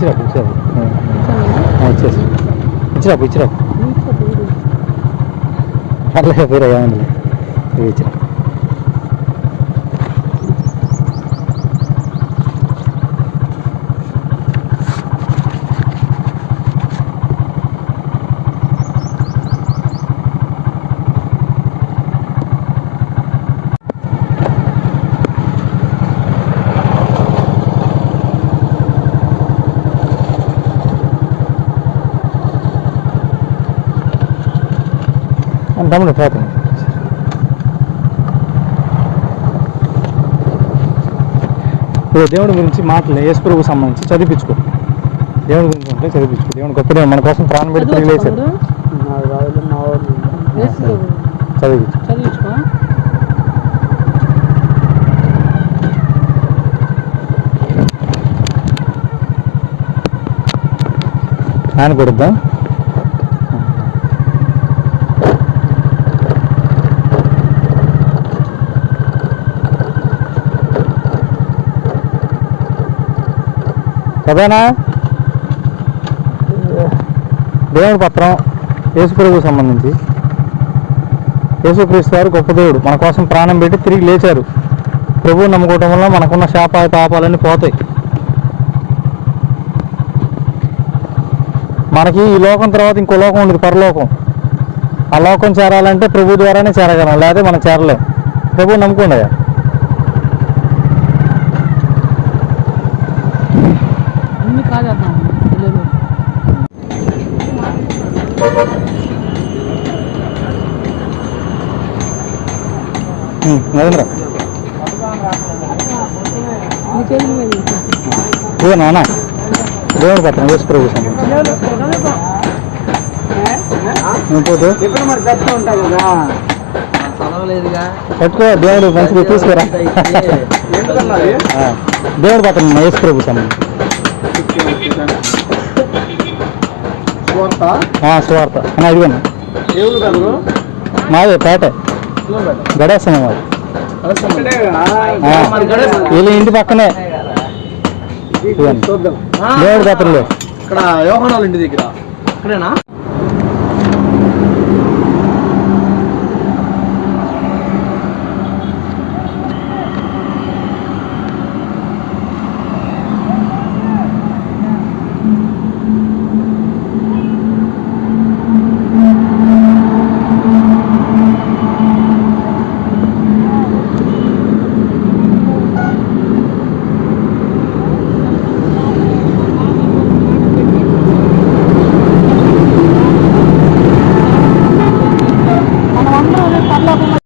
ఇచ్చిరాపు ఇచ్చిరాపు ఇచ్చేసి. ఇచ్చిరాపు ఇచ్చిరాపు పేరు. ఏమైంది ఇవి ఇచ్చిరా తమ్ముడు పోతాం ఇప్పుడు దేవుడి గురించి మాటలు యేసు ప్రభుకు సంబంధించి చదివించుకో. దేవుడి గురించి ఉంటే చదివించుకో. దేవుడు గొప్ప దేవుడు. మన కోసం ప్రాణం పెట్టి తిరిగి చదివించు. చదివించుకో ఆయన కొడుద్దాం? కదేనా దేవుడి పత్రం యేసుప్రభుకు సంబంధించి. యేసుక్రీస్తు వారు గొప్ప దేవుడు. మన కోసం ప్రాణం పెట్టి తిరిగి లేచారు. ప్రభువు నమ్ముకోవటం వల్ల మనకున్న శాప పాపాలన్నీ పోతాయి. మనకి ఈ లోకం తర్వాత ఇంకో లోకం ఉండదు పరలోకం. ఆ లోకం చేరాలంటే ప్రభు ద్వారానే చేరగలం లేకపోతే మనం చేరలేం. ప్రభు నమ్ముకోండి నరేంద్ర. నీ చేతుల మీద ఇచ్చి. ఇదే నాన్న దేవుడి పత్రం యేసు ప్రభు సంబంధించి నువ్వు పోతే? చదవలేదుగా పట్టుకో దేవుడు మంచిగా తీసుకురా. దేవుడి పత్రం అన్న, యేసు అన్న అడిగాను మాదే పేట. గడేస్తాను మాది. ఆ, వీళ్ళ ఇంటి పక్కనే. దేవుడి పత్రంలో ఇక్కడ యోహనాలు ఇంటి దగ్గర. ఇక్కడేనా?